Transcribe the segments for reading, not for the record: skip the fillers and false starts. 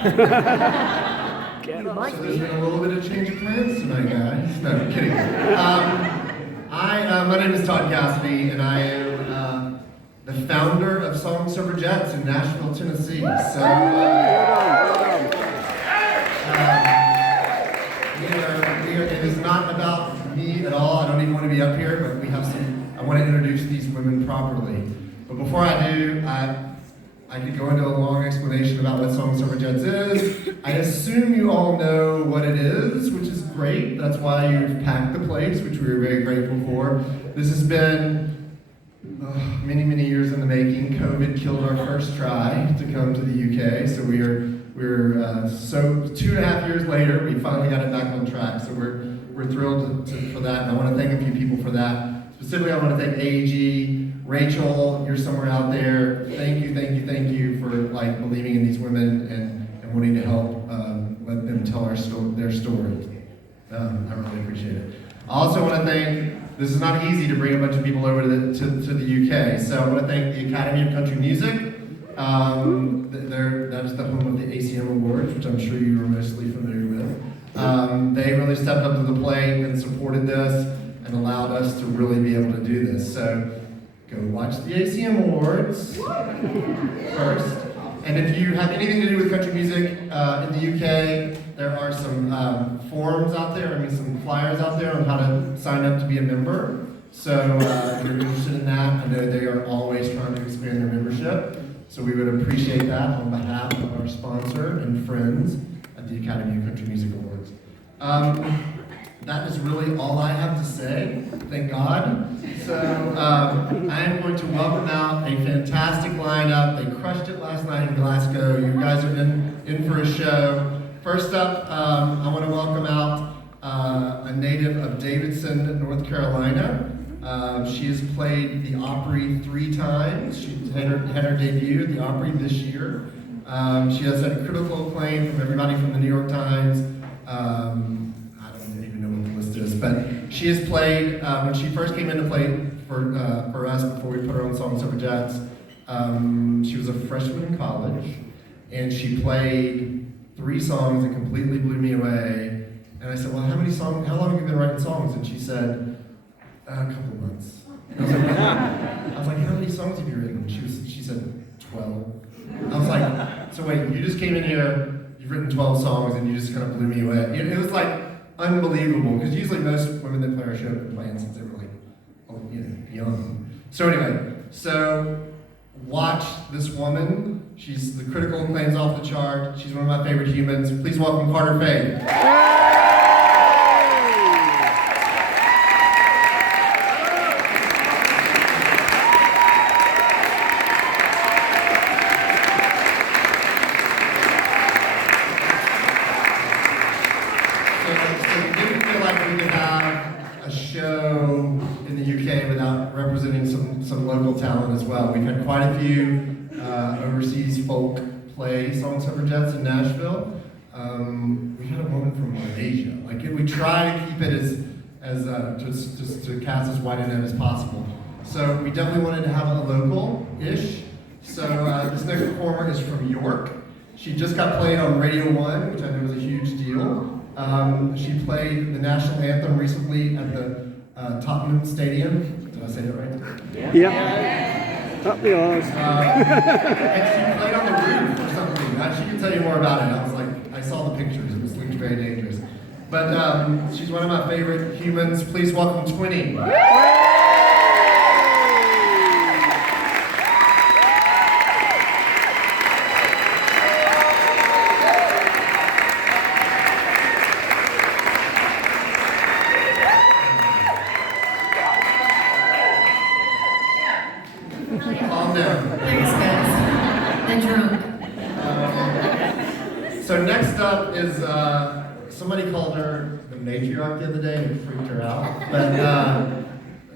So there's been a little bit of change of plans tonight, guys. No, I'm kidding. My name is Todd Cassetty, and I am the founder of Suffragettes in Nashville, Tennessee. So, it is not about me at all. I don't even want to be up here, but I want to introduce these women properly. But before I do, I could go into a long explanation about what Suffragettes is. I assume you all know what it is, which is great. That's why you've packed the place, which we are very grateful for. This has been many, many years in the making. COVID killed our first try to come to the UK, so we're 2.5 years later, we finally got it back on track. So we're thrilled for that, and I want to thank a few people for that. Specifically, I want to thank AEG. Rachel, you're somewhere out there. Thank you for believing in these women and wanting to help let them tell their story. I really appreciate it. I also want to thank. This is not easy to bring a bunch of people over to the UK, so I want to thank the Academy of Country Music. That is the home of the ACM Awards, which I'm sure you are mostly familiar with. They really stepped up to the plate and supported this and allowed us to really be able to do this. So. Go watch the ACM Awards first. And if you have anything to do with country music in the UK, there are some forums out there, some flyers out there on how to sign up to be a member. So if you're interested in that, I know they are always trying to expand their membership. So we would appreciate that on behalf of our sponsor and friends at the Academy of Country Music Awards. That is really all I have to say, thank God. So I am going to welcome out a fantastic lineup. They crushed it last night in Glasgow. You guys are in for a show. First up, I want to welcome out a native of Davidson, North Carolina. She has played the Opry 3 times. She had her debut at the Opry this year. She has had critical acclaim from everybody from the New York Times. But she has played, when she first came in to play for us before we put her on Suffragettes, she was a freshman in college, and she played 3 songs that completely blew me away. And I said, well, how long have you been writing songs? And she said, a couple of months. And I was like, how many songs have you written? She said, 12. I was like, so wait, you just came in here, you've written 12 songs, and you just kind of blew me away. It was like, unbelievable, because usually most women that play our show have been playing since they were young. So anyway, watch this woman. She's the critical acclaim's off the chart. She's one of my favorite humans. Please welcome Carter Faye. Some local talent as well. We've had quite a few overseas folk play Suffragettes in Nashville. We had a woman from Malaysia. We try to keep it just to cast as wide a net as possible. So we definitely wanted to have a local-ish. So this next performer is from York. She just got played on Radio 1, which I know is a huge deal. She played the national anthem recently at the Tottenham Stadium. Did I say that right? Yeah. Up the arse. And she played on the roof or something. She can tell you more about it. I was like, I saw the pictures. It looked very dangerous. But she's one of my favorite humans. Please welcome Twinny. Calm down. Thanks, guys. I'm drunk. So next up is somebody called her the matriarch the other day and it freaked her out. But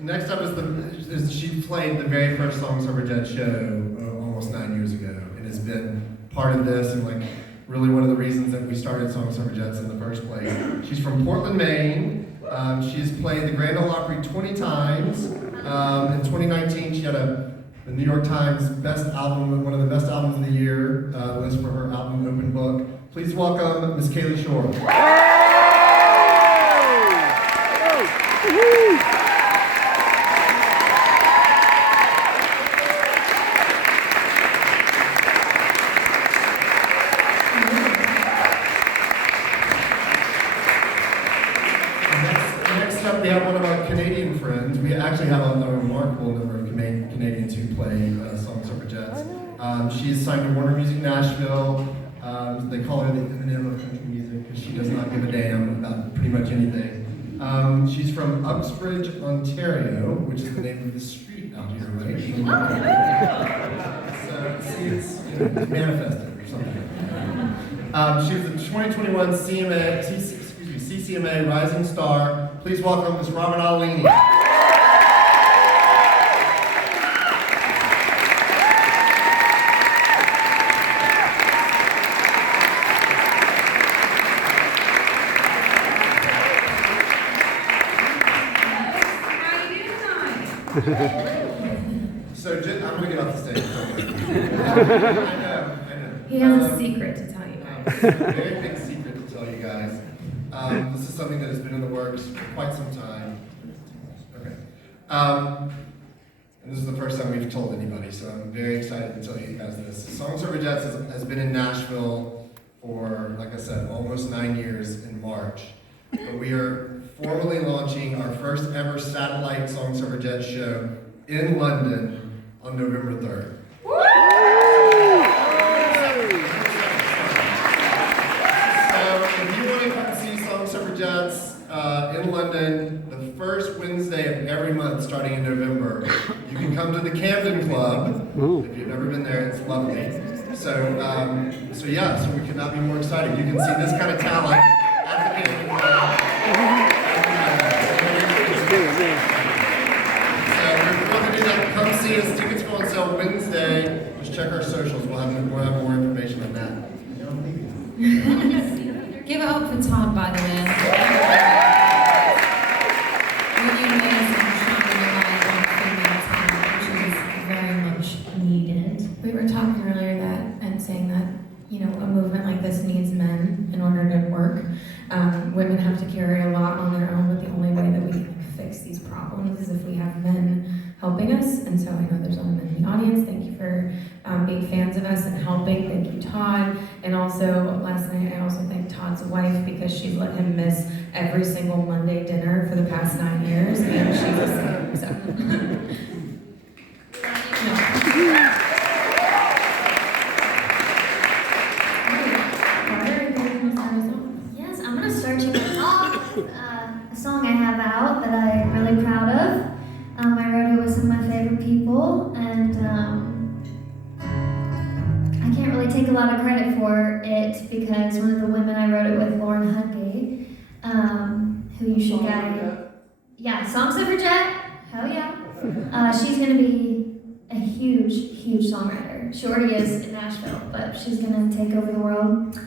next up is she played the very first Suffragette show almost 9 years ago and has been part of this and really one of the reasons that we started Suffragettes in the first place. She's from Portland, Maine. She's played the Grand Ole Opry 20 times. In 2019, she had a the New York Times best album, one of the best albums of the year list for her album Open Book. Please welcome Miss Kaylee Shore. Next up, we have one of our Canadian friends. We actually have a remarkable number of Canadians who play Suffragettes. She's signed to Warner Music Nashville. They call her the Eminem of country music because she does not give a damn about pretty much anything. She's from Uxbridge, Ontario, which is the name of the street out here, right? So, see, it's manifested or something. She was the 2021 CCMA Rising Star. Please welcome Ms. Robin Alini. So, I'm going to get off the stage. I know. He has a secret to tell you guys. A very big secret to tell you guys. This is something that has been in the works for quite some time. Okay. And this is the first time we've told anybody, so I'm very excited to tell you guys this. Suffragettes has been in Nashville for, like I said, almost 9 years in March. But we are formally launching our first ever satellite Suffragettes show in London on November 3rd. So if you want to come see Suffragettes in London the first Wednesday of every month starting in November, you can come to the Camden Club. If you've never been there, it's lovely. So we could not be more excited. You can see this kind of talent at the Camden Club. Come see us. Tickets go on sale Wednesday. Just check our socials. We'll have more information on that. Give it up for Todd, by the way. What you made is shining a light on female talent, which is very much needed. We were talking earlier and saying that, a movement like this needs men in order to work. Women have to carry a lot on their own, but the only way that we can fix these problems is if we have men helping us. And so I know there's a lot of men in the audience. Thank you for being fans of us and helping. Thank you, Todd. And also, last night I also thanked Todd's wife because she's let him miss every single Monday dinner for the past 9 years, and she's the same. So. Yes, I'm going to start you guys off. A song I have out that I'm really proud of. I wrote it with some of my favorite people, and I can't really take a lot of credit for it because one of the women I wrote it with, Lauren Hungate, who you should get. Yeah, Song Suffragette, hell yeah. She's going to be a huge, huge songwriter. She already is in Nashville, but she's going to take over the world.